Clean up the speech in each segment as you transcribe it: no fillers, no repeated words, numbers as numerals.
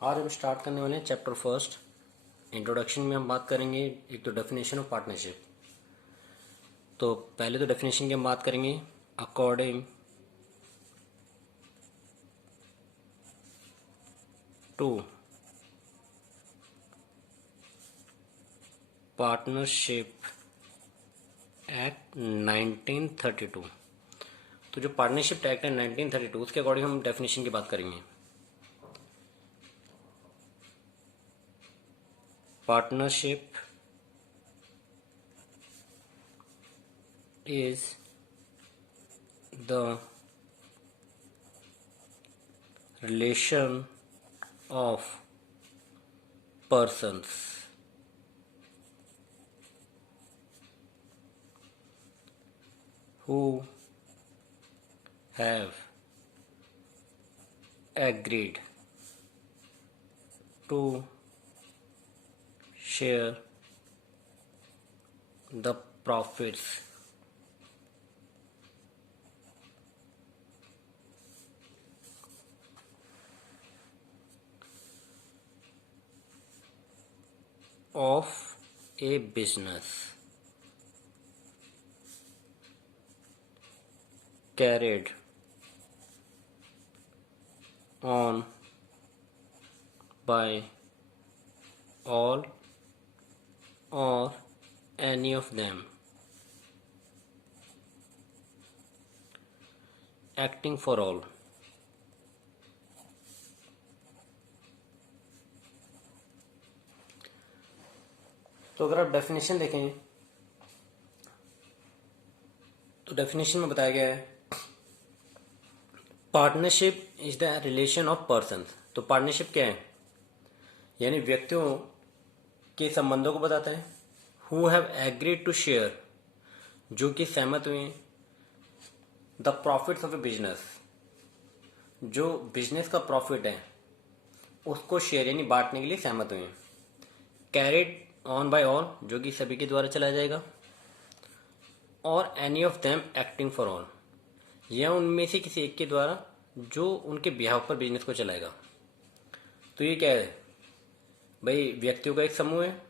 आज हम स्टार्ट करने वाले हैं चैप्टर फर्स्ट। इंट्रोडक्शन में हम बात करेंगे एक तो डेफिनेशन ऑफ पार्टनरशिप। तो पहले तो डेफिनेशन की हम बात करेंगे। According to partnership act 1932। तो जो पार्टनरशिप एक्ट है 1932 उसके अकॉर्डिंग हम डेफिनेशन की बात करेंगे। Partnership is the relation of persons who have agreed to share the profits of a business carried on by all or any of them acting for all। तो अगर आप definition देखें तो डेफिनेशन में बताया गया है partnership is the relation of persons. तो पार्टनरशिप क्या है, यानी व्यक्तियों के संबंधों को बताता है। Who have agreed to share, जो कि सहमत हुए the profits of a business, जो बिजनेस का प्रॉफिट है उसको शेयर यानी बांटने के लिए सहमत हुए। कैरिड ऑन बाय ऑल, जो कि सभी के द्वारा चलाया जाएगा। और any of them acting for all, या उनमें से किसी एक के द्वारा जो उनके बिहाव पर बिजनेस को चलाएगा। तो ये क्या है भाई, व्यक्तियों का एक समूह है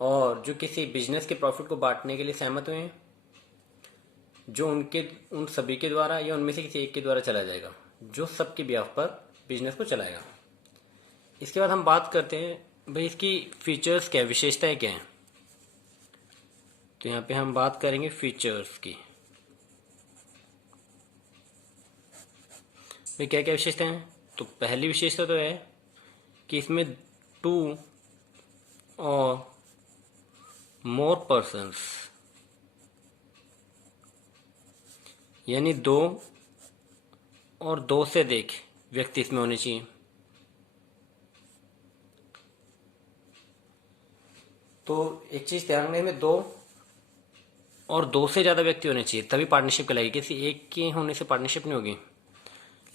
और जो किसी बिजनेस के प्रॉफिट को बांटने के लिए सहमत हुए हैं, जो उन सभी के द्वारा या उनमें से किसी एक के द्वारा चलाया जाएगा, जो सबके बिहाव पर बिजनेस को चलाएगा। इसके बाद हम बात करते हैं भाई इसकी फीचर्स क्या है, विशेषताएं क्या हैं। तो यहाँ पे हम बात करेंगे फीचर्स की। भाई क्या क्या विशेषताएं हैं। तो पहली विशेषता तो है कि इसमें 2 और मोर पर्सन्स, यानी 2 और 2 से अधिक व्यक्ति इसमें होने चाहिए। तो एक चीज ध्यान रखने में 2 और 2 से ज्यादा व्यक्ति होने चाहिए तभी पार्टनरशिप कहलाएगी। किसी एक के होने से पार्टनरशिप नहीं होगी।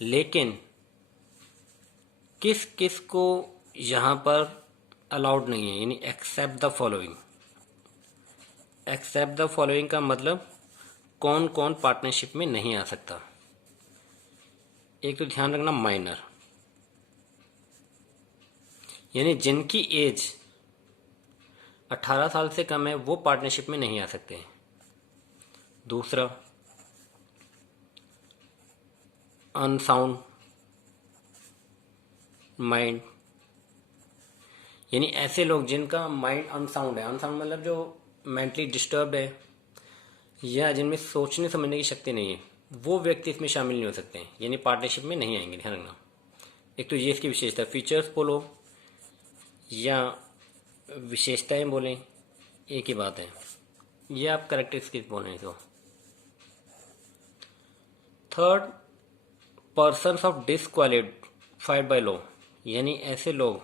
लेकिन किस किस को यहां पर अलाउड नहीं है, यानी except the following. Except the following का मतलब कौन कौन पार्टनरशिप में नहीं आ सकता। एक तो ध्यान रखना माइनर, यानी जिनकी एज 18 साल से कम है वो पार्टनरशिप में नहीं आ सकते। दूसरा अनसाउंड माइंड, यानी ऐसे लोग जिनका माइंड अनसाउंड है। अनसाउंड मतलब जो मेंटली डिस्टर्ब है या जिनमें सोचने समझने की शक्ति नहीं है, वो व्यक्ति इसमें शामिल नहीं हो सकते हैं, यानी पार्टनरशिप में नहीं आएंगे। ध्यान रखना। एक तो ये इसकी विशेषता, फीचर्स बोलो या विशेषताएं बोलें एक ही बात है। ये आप करेक्टरिस्टिक्स बोलें। तो third persons of disqualified by law, यानी ऐसे लोग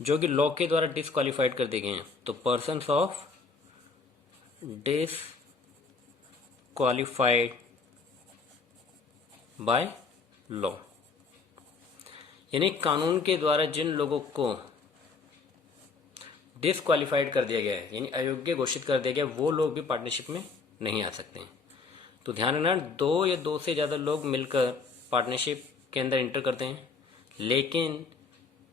जो कि लॉ के द्वारा डिसक्वालिफाइड कर दिए गए हैं। तो persons of disqualified by law, यानी कानून के द्वारा जिन लोगों को डिसक्वालिफाइड कर दिया गया है, यानी अयोग्य घोषित कर दिया गया, वो लोग भी पार्टनरशिप में नहीं आ सकते हैं। तो ध्यान रखना, 2 या 2 से ज़्यादा लोग मिलकर पार्टनरशिप के अंदर इंटर करते हैं, लेकिन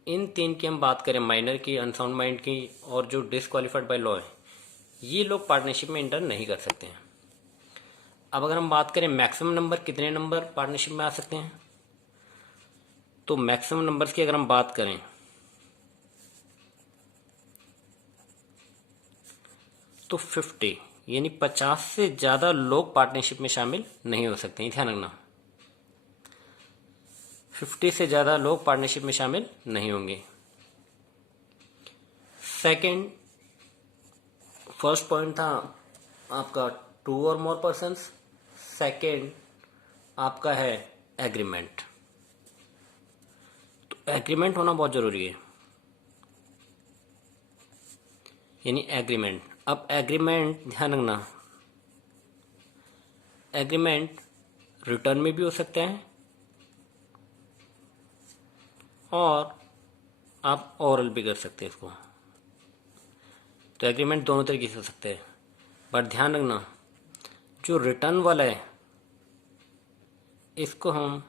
इन तीन की हम बात करें, माइनर की, अनसाउंड माइंड की और जो डिसक्वालीफाइड बाय लॉ है, ये लोग पार्टनरशिप में इंटर नहीं कर सकते हैं। अब अगर हम बात करें मैक्सिमम नंबर, कितने नंबर पार्टनरशिप में आ सकते हैं, तो मैक्सिमम नंबर्स की अगर हम बात करें तो 50, यानी 50 से ज़्यादा लोग पार्टनरशिप में शामिल नहीं हो सकते हैं। ध्यान रखना, 50 से ज़्यादा लोग पार्टनरशिप में शामिल नहीं होंगे। सेकंड, फर्स्ट पॉइंट था आपका 2 और मोर पर्सन्स, सेकंड आपका है एग्रीमेंट। तो एग्रीमेंट होना बहुत ज़रूरी है, यानी एग्रीमेंट। अब एग्रीमेंट ध्यान रखना, एग्रीमेंट रिटर्न में भी हो सकता है और आप ओरल भी कर सकते हैं इसको। तो एग्रीमेंट दोनों तरीके से हो सकते हैं, बट ध्यान रखना जो रिटर्न वाला है इसको हम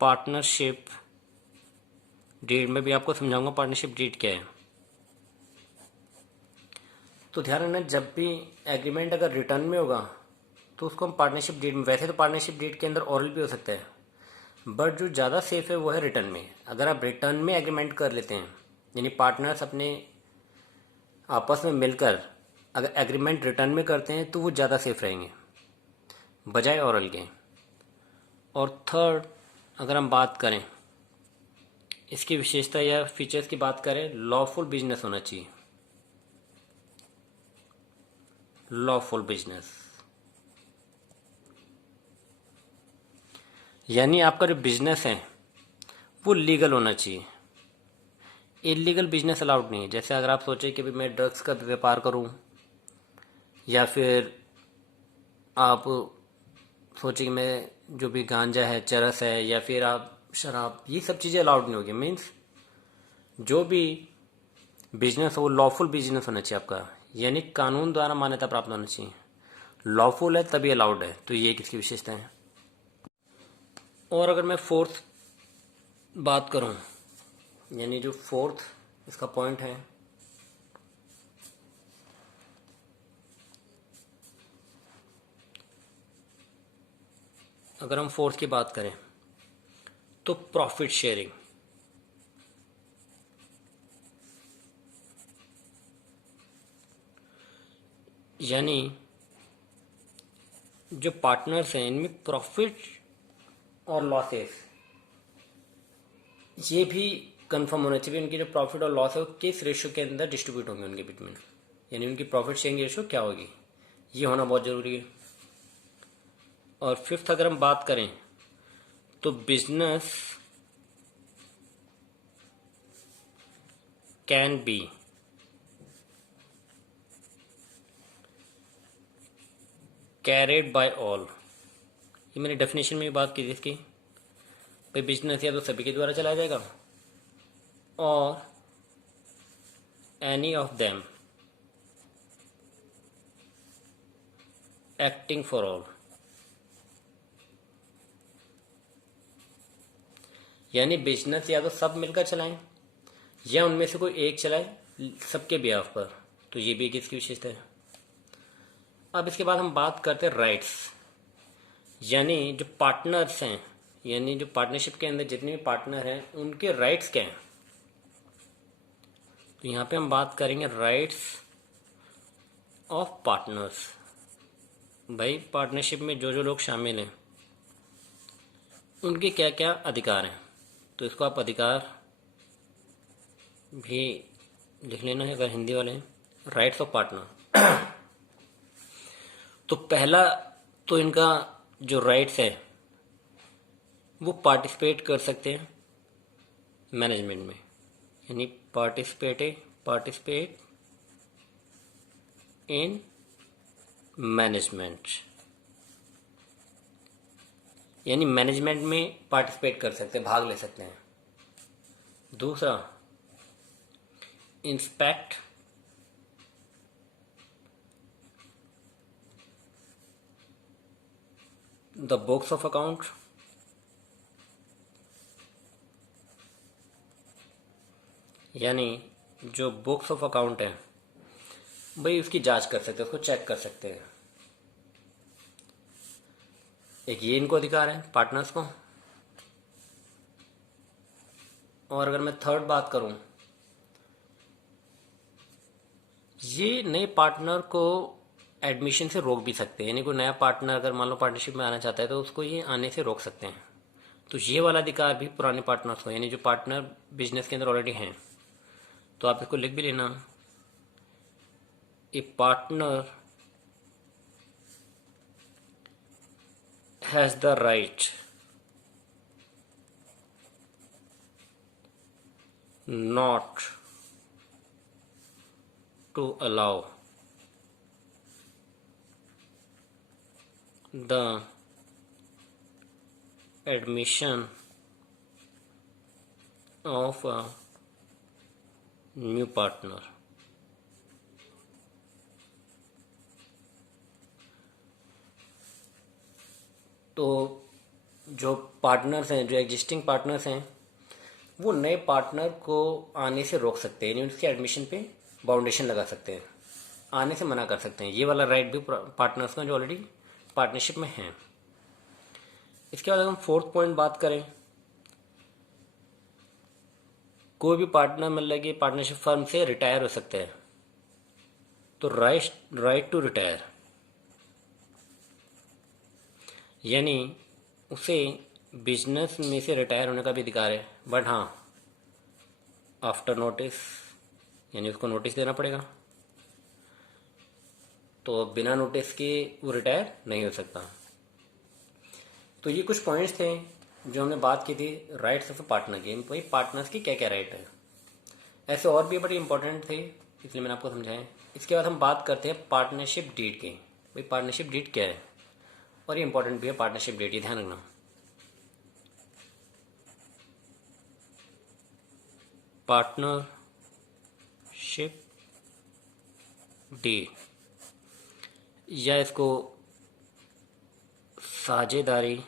पार्टनरशिप डीड में भी आपको समझाऊंगा पार्टनरशिप डीड क्या है। तो ध्यान रखना, जब भी एग्रीमेंट अगर रिटर्न में होगा तो उसको हम पार्टनरशिप डीड में, वैसे तो पार्टनरशिप डीड के अंदर ओरल भी हो सकता है, बट जो ज़्यादा सेफ है वो है रिटर्न में। अगर आप रिटर्न में एग्रीमेंट कर लेते हैं, यानी पार्टनर्स अपने आपस में मिलकर अगर एग्रीमेंट रिटर्न में करते हैं तो वो ज़्यादा सेफ रहेंगे बजाय ओरल के। और थर्ड, अगर हम बात करें इसकी विशेषता या फीचर्स की बात करें, लॉफुल बिजनेस होना चाहिए। लॉफुल बिजनेस यानी आपका जो बिजनेस है वो लीगल होना चाहिए। इलीगल बिजनेस अलाउड नहीं है। जैसे अगर आप सोचें कि भाई मैं ड्रग्स का व्यापार करूं, या फिर आप सोचें कि मैं जो भी गांजा है, चरस है, या फिर आप शराब, ये सब चीज़ें अलाउड नहीं होगी। मीन्स जो भी बिजनेस हो वो लॉफुल बिजनेस होना चाहिए आपका, यानी कानून द्वारा मान्यता प्राप्त होना चाहिए। लॉफुल है तभी अलाउड है। तो ये किसकी विशेषता है। और अगर मैं फोर्थ बात करूं, यानी जो फोर्थ इसका पॉइंट है, अगर हम फोर्थ की बात करें तो प्रॉफिट शेयरिंग। यानी जो पार्टनर्स हैं इनमें प्रॉफिट और लॉसेस ये भी कंफर्म होना चाहिए। उनकी जो प्रॉफिट और लॉस है वो किस रेशियो के अंदर डिस्ट्रीब्यूट होंगे उनके बीच में, यानी उनकी प्रॉफिट शेयरिंग रेशियो क्या होगी, ये होना बहुत ज़रूरी है। और फिफ्थ अगर हम बात करें तो business can be carried by all. ये मैंने डेफिनेशन में भी बात की थी इसकी, भाई बिजनेस या तो सभी के द्वारा चलाया जाएगा और any of them acting for all. यानी बिजनेस या तो सब मिलकर चलाएं या उनमें से कोई एक चलाए सबके बिहाफ पर। तो ये भी एक इसकी विशेषता है। अब इसके बाद हम बात करते हैं राइट्स, यानी जो पार्टनर्स हैं, यानी जो पार्टनरशिप के अंदर जितने भी पार्टनर हैं उनके राइट्स क्या हैं। तो यहाँ पे हम बात करेंगे राइट्स ऑफ पार्टनर्स। भाई पार्टनरशिप में जो जो लोग शामिल हैं उनके क्या क्या अधिकार हैं। तो इसको आप अधिकार भी लिख लेना है अगर हिंदी वाले हैं। राइट्स ऑफ पार्टनर, तो पहला तो इनका जो राइट्स है वो पार्टिसिपेट कर सकते हैं मैनेजमेंट में, यानी पार्टिसिपेट इन मैनेजमेंट, यानी मैनेजमेंट में पार्टिसिपेट कर सकते हैं, भाग ले सकते हैं। दूसरा, inspect the books of account, यानी जो बुक्स ऑफ अकाउंट है भाई उसकी जांच कर सकते हैं, उसको चेक कर सकते हैं। एक ये इनको अधिकार है पार्टनर्स को। और अगर मैं थर्ड बात करूं, ये नए पार्टनर को एडमिशन से रोक भी सकते हैं, यानी कोई नया पार्टनर अगर मान लो पार्टनरशिप में आना चाहता है तो उसको ये आने से रोक सकते हैं। तो ये वाला अधिकार भी पुराने पार्टनर्स को, यानी जो पार्टनर बिजनेस के अंदर ऑलरेडी हैं। तो आप इसको लिख भी लेना, a partner has the right not to allow the admission of a new partner। तो जो पार्टनर्स हैं, जो एग्जिस्टिंग पार्टनर्स हैं, वो नए पार्टनर को आने से रोक सकते हैं, यानी उसके एडमिशन पे बाउंडेशन लगा सकते हैं, आने से मना कर सकते हैं। ये वाला राइट भी पार्टनर्स का जो ऑलरेडी पार्टनरशिप में हैं। इसके बाद अगर हम फोर्थ पॉइंट बात करें, कोई भी पार्टनर मतलब कि पार्टनरशिप फर्म से रिटायर हो सकते हैं। तो राइट टू रिटायर यानी उसे बिजनेस में से रिटायर होने का भी अधिकार है, बट हाँ आफ्टर नोटिस, यानी उसको नोटिस देना पड़ेगा। तो बिना नोटिस के वो रिटायर नहीं हो सकता। तो ये कुछ पॉइंट्स थे जो हमने बात की थी राइट्स ऑफ ए पार्टनर की, भाई पार्टनर्स की क्या क्या राइट है। ऐसे और भी बड़े इंपॉर्टेंट थे, इसलिए मैंने आपको समझाया। इसके बाद हम बात करते हैं पार्टनरशिप डीड की। भाई पार्टनरशिप डीड क्या है, और ये इंपॉर्टेंट भी है पार्टनरशिप डीड, ये ध्यान रखना। पार्टनरशिप डीड या इसको साझेदारी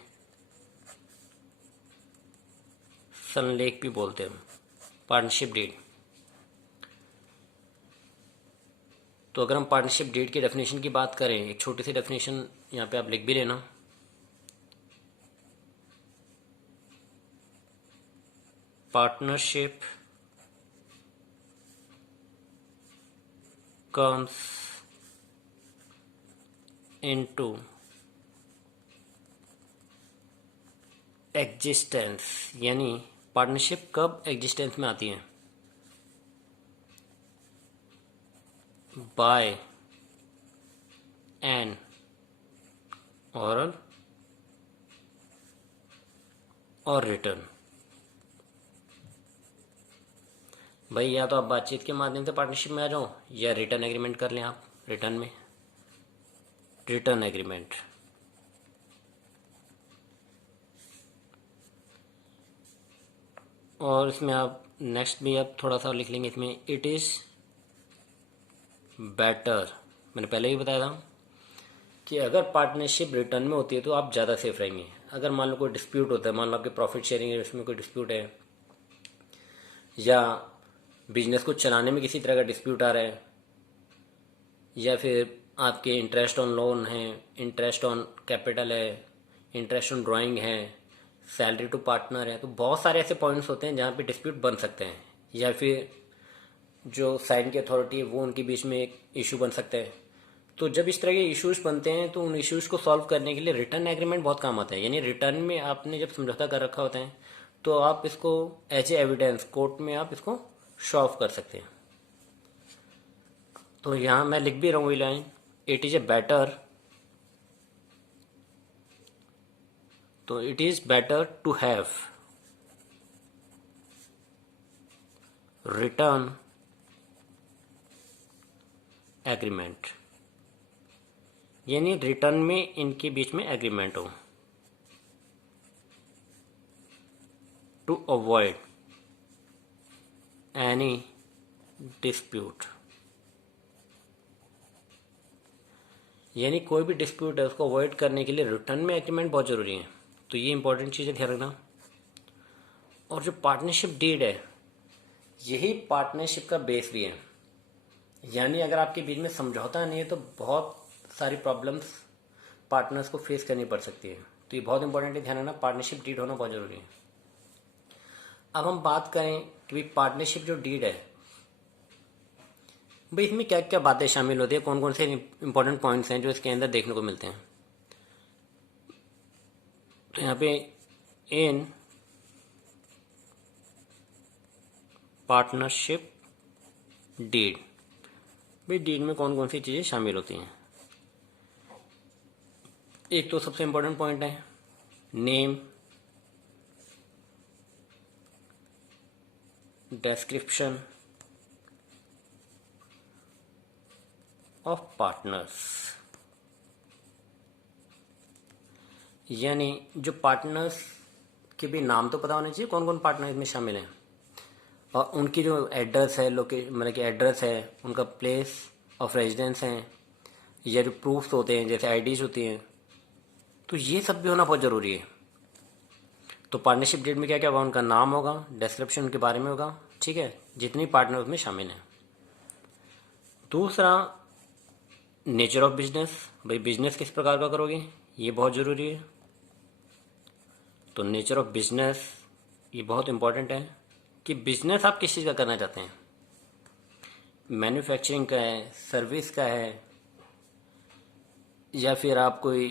संलेख भी बोलते हैं, पार्टनरशिप डीड। तो अगर हम पार्टनरशिप डीड की डेफिनेशन की बात करें, एक छोटी सी डेफिनेशन यहाँ पे आप लिख भी लेना। पार्टनरशिप comes into एग्जिस्टेंस, यानी पार्टनरशिप कब एग्जिस्टेंस में आती है, बाय एन ऑरल और रिटर्न। भाई या तो आप बातचीत के माध्यम से पार्टनरशिप में आ जाओ, या रिटर्न एग्रीमेंट कर लें आप, रिटर्न में रिटर्न एग्रीमेंट। और इसमें आप नेक्स्ट भी आप थोड़ा सा लिख लेंगे इसमें, इट इज़ बेटर, मैंने पहले ही बताया था कि अगर पार्टनरशिप रिटर्न में होती है तो आप ज़्यादा सेफ रहेंगे। अगर मान लो कोई डिस्प्यूट होता है, मान लो आपके प्रॉफिट शेयरिंग इसमें कोई डिस्प्यूट है, या बिजनेस को चलाने में किसी तरह का डिस्प्यूट आ रहा है, या फिर आपके इंटरेस्ट ऑन लोन है, इंटरेस्ट ऑन कैपिटल है, इंटरेस्ट ऑन ड्राइंग है, सैलरी टू पार्टनर है, तो बहुत सारे ऐसे पॉइंट्स होते हैं जहाँ पे डिस्प्यूट बन सकते हैं, या फिर जो साइन की अथॉरिटी है वो उनके बीच में एक इशू बन सकता है। तो जब इस तरह के इश्यूज बनते हैं तो उन इश्यूज को सॉल्व करने के लिए रिटर्न एग्रीमेंट बहुत काम आता है। यानी रिटर्न में आपने जब समझौता कर रखा होता है तो आप इसको एज ए एविडेंस कोर्ट में आप इसको शो ऑफ कर सकते हैं। तो यहाँ मैं लिख भी रहा हूँ ये line, it is a better, तो it is better to have return agreement, यानी रिटर्न में इनके बीच में एग्रीमेंट हो, टू अवॉइड एनी डिस्प्यूट, यानी कोई भी डिस्प्यूट है उसको अवॉइड करने के लिए रिटर्न में एग्रीमेंट बहुत ज़रूरी है। तो ये इंपॉर्टेंट चीज़ है, ध्यान रखना। और जो पार्टनरशिप डीड है यही पार्टनरशिप का बेस भी है। यानी अगर आपके बीच में समझौता नहीं है तो बहुत सारी प्रॉब्लम्स पार्टनर्स को फेस करनी पड़ सकती है। तो ये बहुत इंपॉर्टेंट है, ध्यान रखना, पार्टनरशिप डीड होना बहुत जरूरी है। अब हम बात करें कि भाई पार्टनरशिप जो डीड है, भाई इसमें क्या क्या बातें शामिल होती है, कौन कौन से इंपॉर्टेंट पॉइंट्स हैं जो इसके अंदर देखने को मिलते हैं। तो यहाँ पे इन पार्टनरशिप डीड, भाई डीड में कौन कौन सी चीज़ें शामिल होती हैं। एक तो सबसे इंपॉर्टेंट पॉइंट है नेम, डिस्क्रिप्शन ऑफ पार्टनर्स। यानी जो पार्टनर्स के भी नाम तो पता होने चाहिए, कौन कौन पार्टनर इसमें शामिल हैं, और उनकी जो एड्रेस है, मतलब कि एड्रेस है, उनका प्लेस ऑफ रेजिडेंस है, या जो प्रूफ्स होते हैं जैसे आईडीज होती हैं, तो ये सब भी होना बहुत ज़रूरी है। तो पार्टनरशिप डीड में क्या क्या होगा, उनका नाम होगा, डिस्क्रिप्शन उनके बारे में होगा, ठीक है, जितनी पार्टनर उसमें शामिल हैं। दूसरा नेचर ऑफ बिजनेस, भाई बिजनेस किस प्रकार का करोगे, ये बहुत ज़रूरी है। तो नेचर ऑफ बिजनेस ये बहुत इंपॉर्टेंट है कि बिजनेस आप किस चीज़ का करना चाहते हैं, मैन्युफैक्चरिंग का है, सर्विस का है, या फिर आप कोई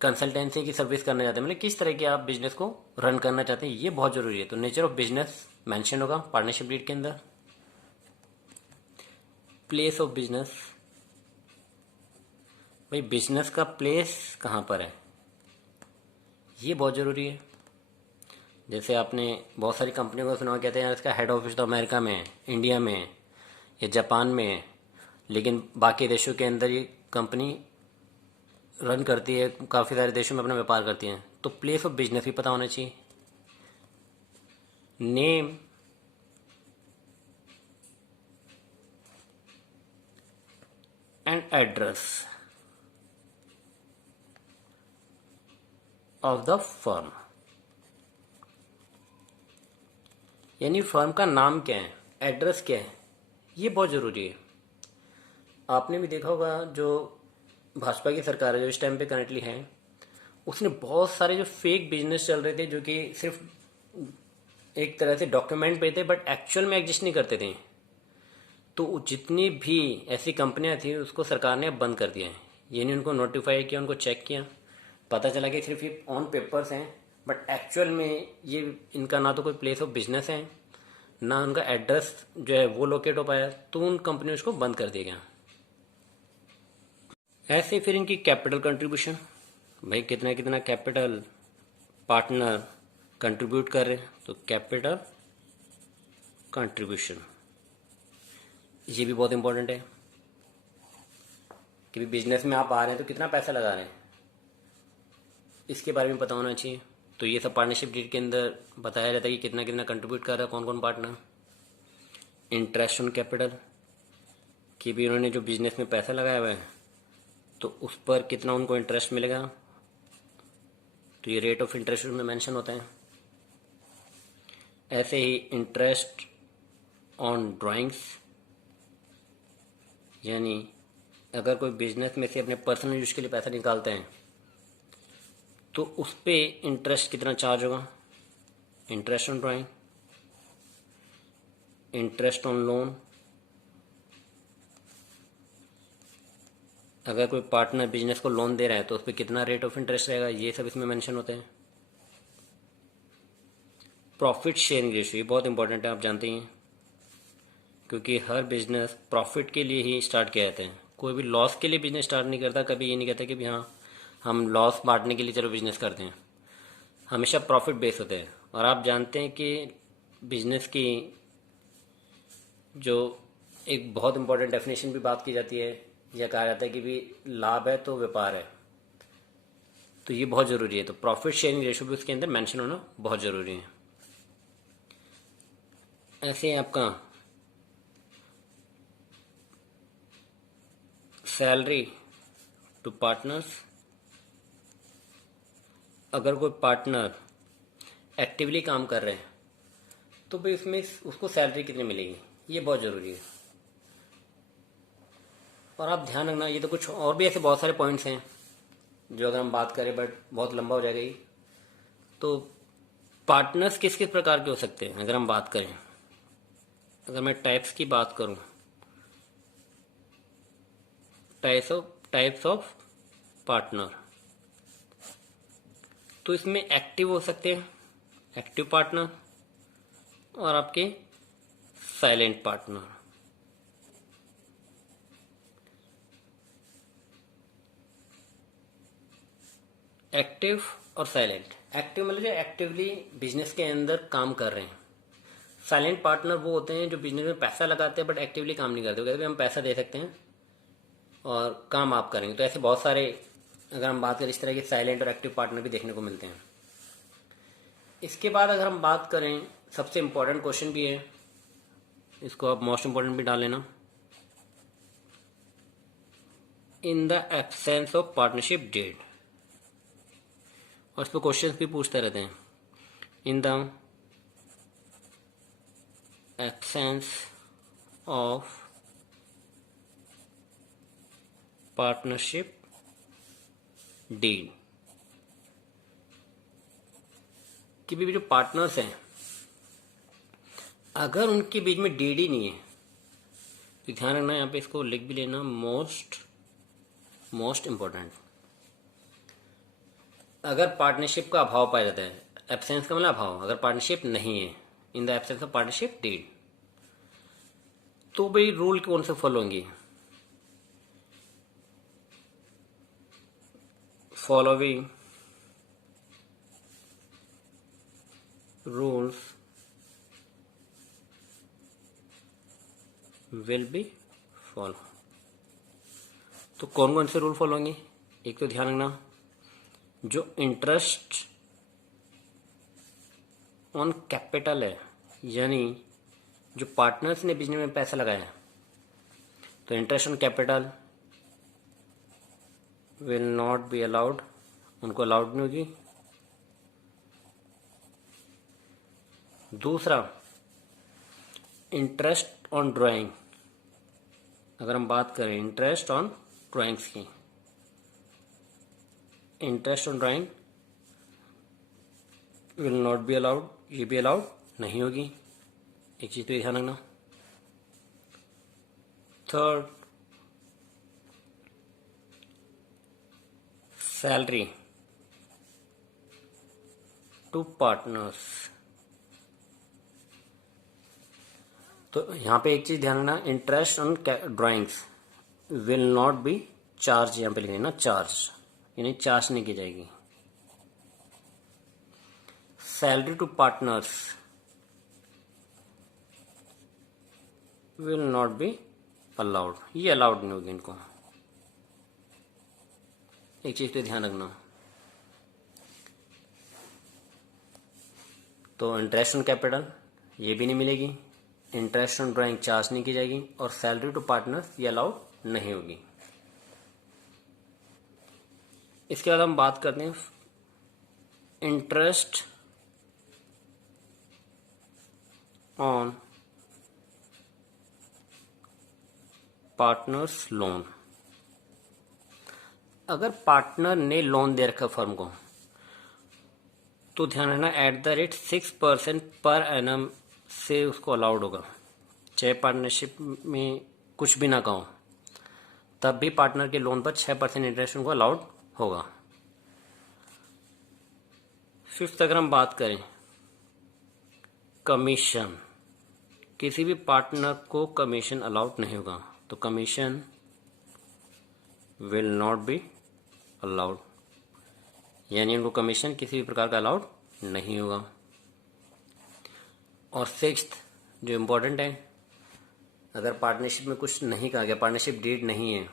कंसल्टेंसी की सर्विस करना चाहते हैं, मतलब किस तरह की आप बिजनेस को रन करना चाहते हैं, ये बहुत ज़रूरी है। तो नेचर ऑफ बिजनेस मेंशन होगा पार्टनरशिप डीड के अंदर। प्लेस ऑफ बिजनेस, भाई बिजनेस का प्लेस कहाँ पर है, ये बहुत ज़रूरी है। जैसे आपने बहुत सारी कंपनियों को सुना, कहते हैं इसका हेड ऑफिस तो अमेरिका में है, इंडिया में है, या जापान में है, लेकिन बाकी देशों के अंदर ये कंपनी रन करती है, काफ़ी सारे देशों में अपना व्यापार करती हैं। तो प्लेस ऑफ बिजनेस भी पता होना चाहिए। Name and address of the firm, यानी फर्म का नाम क्या है, एड्रेस क्या है, ये बहुत ज़रूरी है। आपने भी देखा होगा जो भाजपा की सरकार है जो इस टाइम पे करंटली है, उसने बहुत सारे जो फेक बिजनेस चल रहे थे जो कि सिर्फ एक तरह से डॉक्यूमेंट पे थे बट एक्चुअल में एग्जिस्ट नहीं करते थे, तो जितनी भी ऐसी कंपनियां थी उसको सरकार ने अब बंद कर दिया है। यानी उनको नोटिफाई किया, उनको चेक किया, पता चला कि सिर्फ ये ऑन पेपर्स हैं बट एक्चुअल में ये इनका ना तो कोई प्लेस ऑफ बिजनेस है, ना उनका एड्रेस जो है वो लोकेट हो पाया, तो उन कंपनियों को बंद कर दिया गया। ऐसे फिर इनकी कैपिटल कंट्रीब्यूशन, भाई कितना कितना कैपिटल पार्टनर कंट्रीब्यूट कर रहे हैं, तो कैपिटल कंट्रीब्यूशन ये भी बहुत इंपॉर्टेंट है कि बिजनेस में आप आ रहे हैं तो कितना पैसा लगा रहे हैं, इसके बारे में पता होना चाहिए। तो ये सब पार्टनरशिप डीड के अंदर बताया जाता है कि कितना कितना कंट्रीब्यूट कर रहा है कौन कौन पार्टनर। इंटरेस्ट ऑन कैपिटल, कि भी उन्होंने जो बिजनेस में पैसा लगाया हुआ है तो उस पर कितना उनको इंटरेस्ट मिलेगा, तो ये रेट ऑफ इंटरेस्ट में मेंशन होता है। ऐसे ही इंटरेस्ट ऑन ड्राइंग्स, यानी अगर कोई बिजनेस में से अपने पर्सनल यूज के लिए पैसा निकालते हैं तो उस पर इंटरेस्ट कितना चार्ज होगा, interest on drawing. Interest on loan, अगर कोई पार्टनर बिजनेस को लोन दे रहा है तो उस पर कितना रेट ऑफ इंटरेस्ट रहेगा, ये सब इसमें मेंशन होते हैं। प्रॉफिट शेयरिंग रेशियो, ये बहुत इंपॉर्टेंट है, आप जानते ही हैं, क्योंकि हर बिजनेस प्रॉफिट के लिए ही स्टार्ट किया जाता है, कोई भी लॉस के लिए बिजनेस स्टार्ट नहीं करता। कभी ये नहीं कहता कि भी हाँ हम लॉस बांटने के लिए चलो बिजनेस करते हैं, हमेशा प्रॉफिट बेस होते हैं। और आप जानते हैं कि बिजनेस की जो एक बहुत इंपॉर्टेंट डेफिनेशन भी बात की जाती है, यह कहा जाता है कि भी लाभ है तो व्यापार है, तो ये बहुत ज़रूरी है। तो प्रॉफिट शेयरिंग रेशियो भी उसके अंदर मेंशन होना बहुत ज़रूरी है। ऐसे ही आपका सैलरी टू पार्टनर्स, अगर कोई पार्टनर एक्टिवली काम कर रहे हैं तो भाई उसमें उसको सैलरी कितनी मिलेगी, ये बहुत ज़रूरी है। और आप ध्यान रखना, ये तो कुछ और भी ऐसे बहुत सारे पॉइंट्स हैं जो अगर हम बात करें बट बहुत लंबा हो जाएगा ये। तो पार्टनर्स किस किस प्रकार के हो सकते हैं अगर हम बात करें, अगर मैं टाइप्स की बात करूं, टाइप्स ऑफ पार्टनर, तो इसमें एक्टिव हो सकते हैं, एक्टिव पार्टनर, और आपके साइलेंट पार्टनर। एक्टिव और साइलेंट। एक्टिव मतलब जो एक्टिवली बिजनेस के अंदर काम कर रहे हैं। साइलेंट पार्टनर वो होते हैं जो बिजनेस में पैसा लगाते हैं बट एक्टिवली काम नहीं करते, कहते हैं हम पैसा दे सकते हैं और काम आप करेंगे। तो ऐसे बहुत सारे अगर हम बात करें इस तरह के साइलेंट और एक्टिव पार्टनर भी देखने को मिलते हैं। इसके बाद अगर हम बात करें, सबसे इम्पोर्टेंट क्वेश्चन भी है, इसको आप मोस्ट इम्पोर्टेंट भी डाल लेना, in the absence of partnership deed, और इस पर क्वेश्चन भी पूछते रहते हैं, in the absence of partnership deed, कि भी जो पार्टनर्स हैं अगर उनके बीच में डीड ही नहीं है, तो ध्यान रखना यहाँ पे, इसको लिख भी लेना, मोस्ट इम्पोर्टेंट। अगर पार्टनरशिप का अभाव पाया जाता है, एब्सेंस का मतलब अभाव, अगर पार्टनरशिप नहीं है, in the absence of partnership deed, तो भाई रूल कौन से फॉलो होंगे, following rules will be follow. तो कौन कौन से रूल फॉलो होंगे, एक तो ध्यान रखना, जो इंटरेस्ट ऑन कैपिटल है, यानी जो पार्टनर्स ने बिजनेस में पैसा लगाया है, तो interest on capital will not be allowed, उनको अलाउड नहीं होगी। दूसरा, इंटरेस्ट ऑन ड्राइंग, अगर हम बात करें इंटरेस्ट ऑन ड्राइंग्स की, interest on drawing will not be allowed, ये भी अलाउड नहीं होगी, एक चीज तो ध्यान रखना। थर्ड, सैलरी टू पार्टनर्स, तो यहां पे एक चीज ध्यान रखना, interest on drawings will not B charge, यहां पे लिख लेना चार्ज, यानी चार्ज नहीं की जाएगी। Salary to partners will not be allowed, ये अलाउड नहीं होगी इनको, एक चीज पे ध्यान रखना। तो इंटरेस्ट ऑन कैपिटल ये भी नहीं मिलेगी, इंटरेस्ट ऑन ड्राइंग चार्ज नहीं की जाएगी, और सैलरी टू पार्टनर्स ये अलाउड नहीं होगी। इसके बाद हम बात करते हैं इंटरेस्ट ऑन पार्टनर्स लोन। अगर पार्टनर ने लोन दे रखा फर्म को, तो ध्यान रखना at the rate 6% per annum से उसको अलाउड होगा, चाहे पार्टनरशिप में कुछ भी ना कहो, तब भी पार्टनर के लोन पर 6% इंटरेस्ट उनको अलाउड होगा। फिफ्थ, अगर हम बात करें कमीशन, किसी भी पार्टनर को कमीशन अलाउड नहीं होगा, तो commission will not be allowed, यानी उनको कमीशन किसी भी प्रकार का अलाउड नहीं होगा। और सिक्स्थ जो इम्पोर्टेंट है, अगर पार्टनरशिप में कुछ नहीं कहा गया, पार्टनरशिप डीड नहीं है,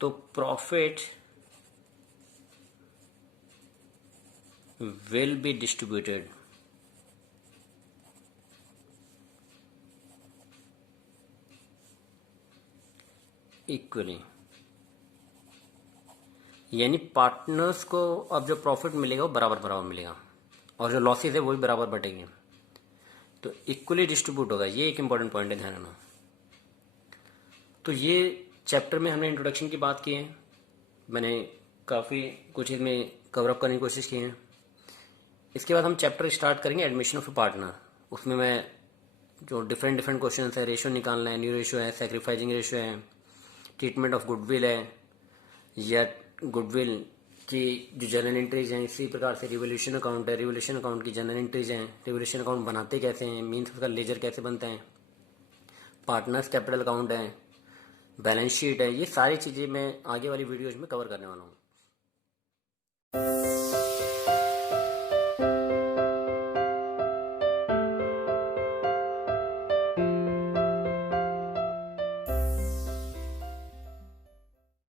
तो profit will be distributed equally, यानी पार्टनर्स को अब जो प्रॉफिट मिलेगा वो बराबर बराबर मिलेगा, और जो लॉसेज है वो भी बराबर बटेंगे। तो इक्वली डिस्ट्रीब्यूट होगा, ये एक इंपॉर्टेंट पॉइंट है, ध्यान रखना। तो ये चैप्टर में हमने इंट्रोडक्शन की बात की है, मैंने काफ़ी कुछ इसमें कवर अप करने की कोशिश की है। इसके बाद हम चैप्टर स्टार्ट करेंगे एडमिशन ऑफ ए पार्टनर। उसमें मैं जो डिफरेंट क्वेश्चन है, रेशियो निकालना है, न्यू रेशियो है, सेक्रीफाइसिंग रेशियो है, ट्रीटमेंट ऑफ गुडविल है, या गुडविल की जो जनरल एंट्रीज हैं, इसी प्रकार से रिवोल्यूशन अकाउंट है, रिवोल्यूशन अकाउंट की जनरल एंट्रीज हैं, रिवोल्यूशन अकाउंट बनाते कैसे हैं, मीन्स उसका लेजर कैसे बनता है, पार्टनर्स कैपिटल अकाउंट है, बैलेंस शीट है। ये सारी चीज़ें मैं आगे वाली वीडियोज में कवर करने वाला हूँ।